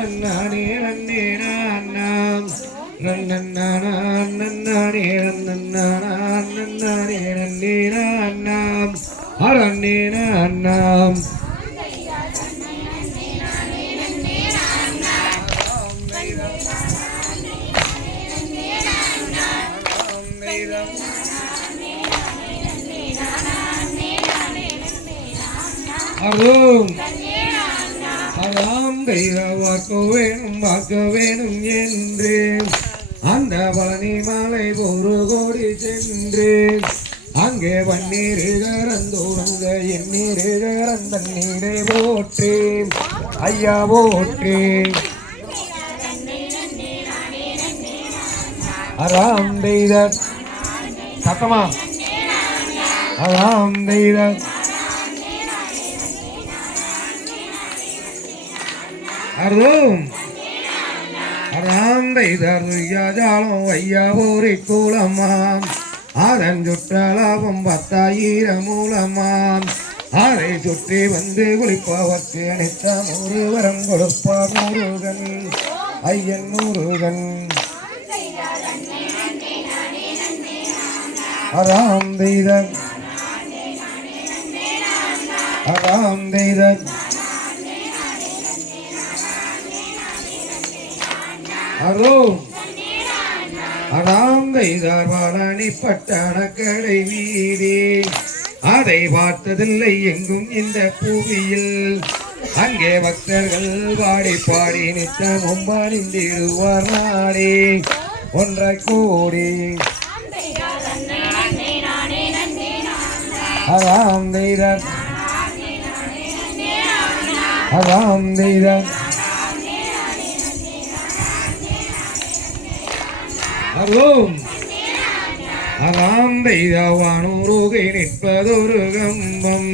நன்னானே நன்னே நாம் நன்னானே நன்னானே நன்னானே நன்னே நாம் அரண்ணே நாம் அருள் அதாம் தெய்வ வாக்கு வேணும் வாக்கு வேணும் என்று. அந்த பழனி மலை ஒரு கோடி சென்று. அங்கே பன்னீருகரந்தோடுங்க எண்ணீருகரந்த நீரை போற்றி. ஐயா போற்றி. அறாம் தெய்வ சத்தமா? அறாம் தெய்வ அருளும். அறாந்தை தருயாஜாலம் ஐயா ஊரி கூலமாம். அதன் சுற்றலாபம் பத்தாயிரம் மூலமாம். அதை சுற்றி வந்து குளிப்பவர்க்கு அனைத்தாம் ஒரு வரம் கொடுப்பார் முருகன். ஐயன் முருகன். அதாம் தெய்தன் அதாம் தெய்தன் அருள் அடாங்கைதார் வாழனி பட்டணக்கடை வீதி. அதை பார்த்ததில்லை எங்கும் இந்த பூமியில். அங்கே பக்தர்கள் பாடி பாடி நித்தமும் பணிந்திடுவார் நாடே ஒன்றை கூடி. அதாம் தெய்தர் அதாம் தெய்தர் அருளும். அதாம் தெய்தவானூருகை நிற்பதொரு கம்பம்.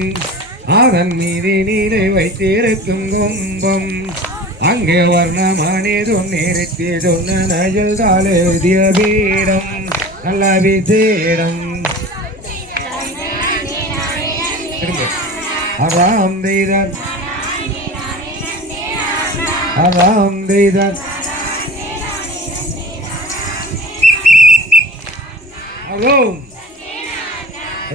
அதன் மீது நீரை வைத்திருக்கும் கொம்பம். அங்கே வர்ணமானேதும் நேரத்தே சொன்ன நயல் தாளெழுதிய பீடம். நல்ல விதேடம் அதாம் தெய்தான் அதாம் தெய்தான் அருளும்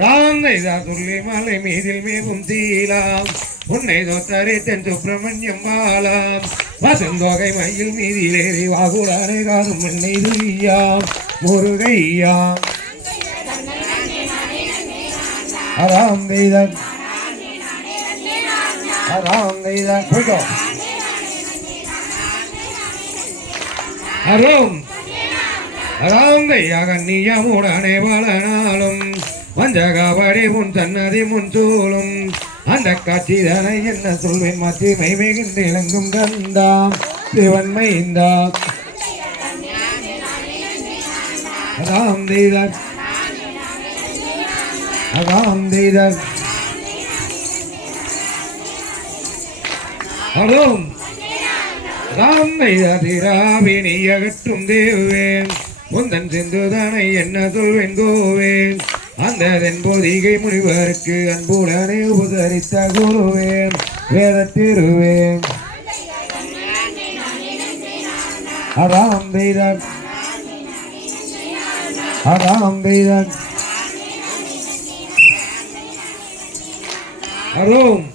ராந்தைதா துள்ளி மாலை மீதில் மேகும் தீலாம். உன்னை தோத்தரை தென் சுப்பிரமணியம் வாழாம். வசந்தோகை மயில் மீதிலேறி வாகுடானை காணும் மண்ணை துய்யாம் முருகையாம். அராம் தெய்தன் அராம் தெய்தன் போய்க்கோ. அருளும் ராந்தையாக நீயமுடனே பலனாலும் வஞ்சகாபடி முன் சன்னதி முன் சூழும் அந்த காட்சி காட்சிதனை என்ன சொல்வேன் மத்திமை மிகுந்து இளங்கும் கந்தாம் சிவன் மைந்தா ராம் தெய்தர் ராம் தெய்தர் அருளும் ராம் தெய்தராவினி அகற்றும் தேவேன் முந்தன் செந்துதானை என்ன சொல்வேன் கோவேன் அந்த தென்போதிகை முனிவருக்கு அன்புடனே உபதரித்த குருவேன். வேதத்திருவேன் அதாம் தெய்தன் அதாம் தெய்தன் அருளும்.